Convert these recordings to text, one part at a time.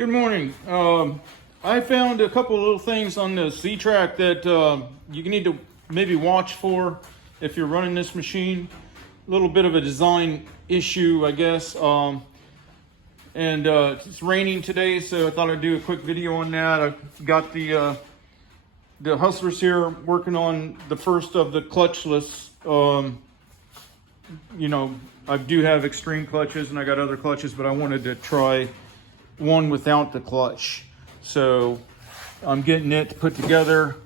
Good morning. I found a couple of little things on the Z-Track that you need to maybe watch for if you're running this machine. A little bit of a design issue, I guess. It's raining today, so I thought I'd do a quick video on that. I've got the hustlers here working on the first of the clutchless. I do have extreme clutches and I got other clutches, but I wanted to try one without the clutch. So I'm getting it put together.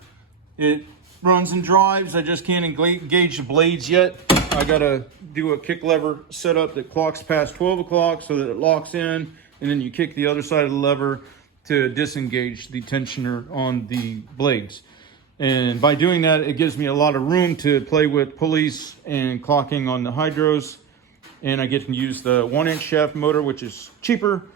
It runs and drives. I just can't engage the blades yet. I gotta do a kick lever setup that clocks past 12 o'clock so that it locks in, and then you kick the other side of the lever to disengage the tensioner on the blades. And by doing that, it gives me a lot of room to play with pulleys and clocking on the hydros. And I get to use the 1-inch shaft motor, which is cheaper,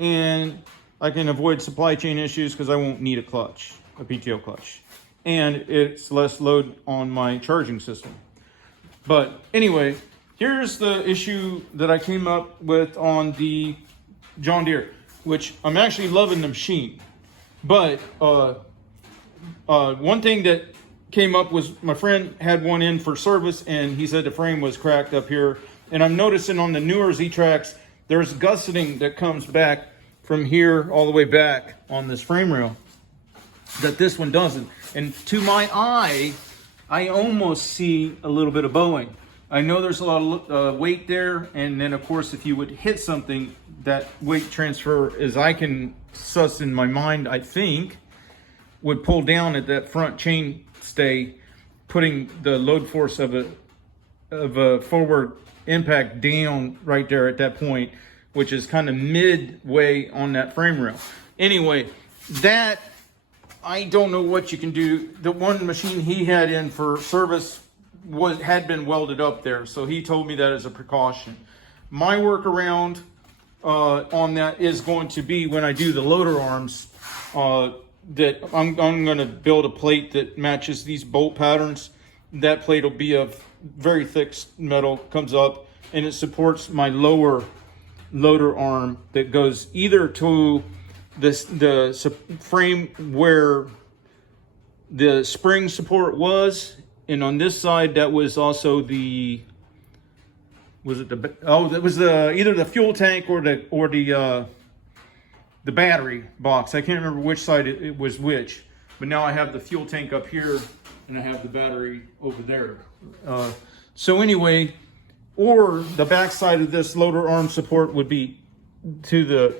and I can avoid supply chain issues because I won't need a clutch, a PTO clutch. And it's less load on my charging system. But anyway, here's the issue that I came up with on the John Deere, which I'm actually loving the machine. But one thing that came up was my friend had one in for service and he said the frame was cracked up here. And I'm noticing on the newer Z-Tracks, there's gusseting that comes back from here all the way back on this frame rail that this one doesn't. And to my eye, I almost see a little bit of bowing. I know there's a lot of weight there. And then of course, if you would hit something, that weight transfer, as I can suss in my mind, I think, would pull down at that front chain stay, putting the load force of a forward impact down right there at that point, which is kind of midway on that frame rail. Anyway, that, I don't know what you can do. The one machine he had in for service had been welded up there, so he told me that as a precaution. My workaround on that is going to be when I do the loader arms, that I'm going to build a plate that matches these bolt patterns. That plate will be of very thick metal, comes up, and it supports my lower loader arm that goes either to the frame where the spring support was, and on this side that was also the either the fuel tank or the battery box. I can't remember which side it was which, but now I have the fuel tank up here and I have the battery over there. So anyway, or the back side of this loader arm support would be to the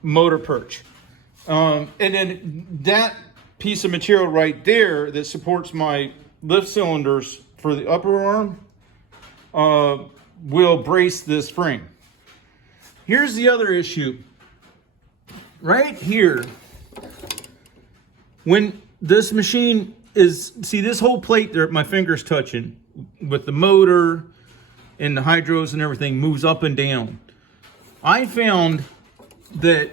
motor perch. And then that piece of material right there that supports my lift cylinders for the upper arm will brace this frame. Here's the other issue. Right here, when this machine is, see this whole plate there, my finger's touching with the motor and the hydros and everything moves up and down. I found that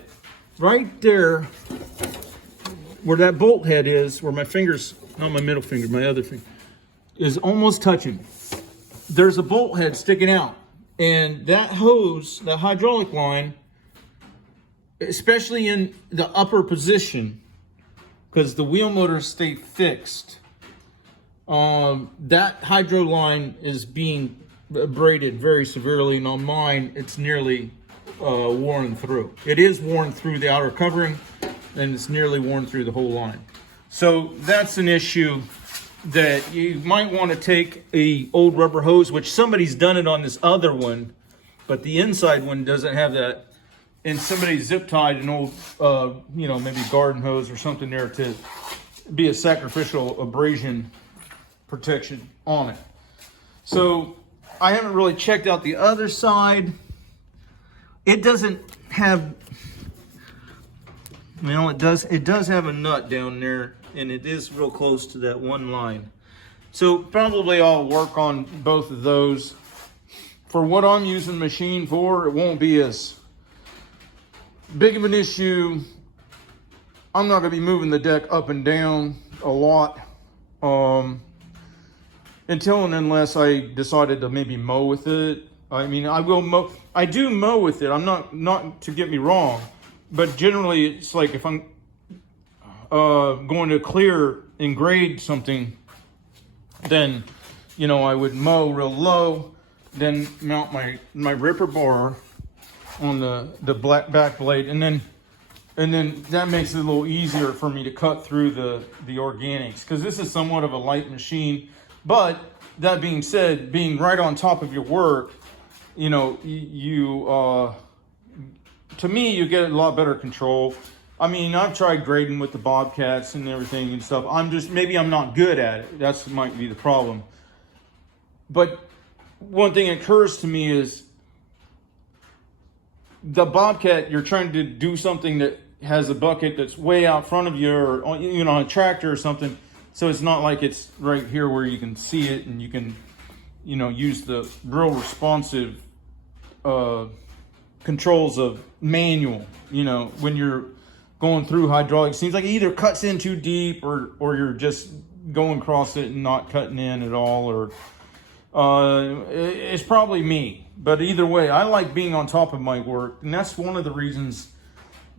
right there where that bolt head is, where my finger's, not my middle finger, my other finger, is almost touching. There's a bolt head sticking out, and that hose, the hydraulic line, especially in the upper position, because the wheel motors stay fixed, that hydro line is being abraded very severely, and on mine it's nearly worn through. It is worn through the outer covering, and it's nearly worn through the whole line. So that's an issue that you might want to take a old rubber hose, which somebody's done it on this other one, but the inside one doesn't have that, and somebody zip tied an old maybe garden hose or something there to be a sacrificial abrasion protection on it. So I haven't really checked out the other side. It doesn't have, it does have a nut down there, and it is real close to that one line. So probably I'll work on both of those. For what I'm using the machine for, it won't be as big of an issue. I'm not going to be moving the deck up and down a lot until and unless I decided to maybe mow with it. I mean, I will mow. I do mow with it. I'm not to get me wrong. but generally it's like if I'm going to clear and grade something, then, you know, I would mow real low, then mount my ripper bar on the black back blade, and then that makes it a little easier for me to cut through the organics, because this is somewhat of a light machine. But that being said, being right on top of your work, you know, to me, you get a lot better control. I mean, I've tried grading with the Bobcats and everything and stuff. Maybe I'm not good at it. That's might be the problem. But one thing that occurs to me is the Bobcat, you're trying to do something that has a bucket that's way out front of you, or, you know, on a tractor or something. So it's not like it's right here where you can see it and you can, you know, use the real responsive controls of manual. You know, when you're going through hydraulics, seems like it either cuts in too deep, or you're just going across it and not cutting in at all, or it's probably me. But either way, I like being on top of my work, and that's one of the reasons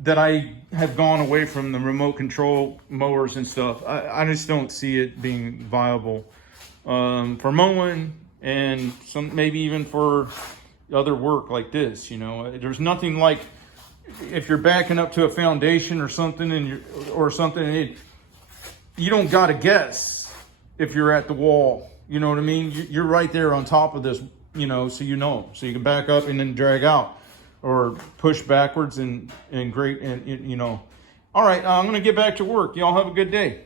that I have gone away from the remote control mowers and stuff. I just don't see it being viable for mowing, and maybe even for other work like this. You know, there's nothing like if you're backing up to a foundation or something, you don't got to guess if you're at the wall. You know what I mean? You're right there on top of this, you know, so you can back up and then drag out, or push backwards and you know. All right, I'm going to get back to work. Y'all have a good day.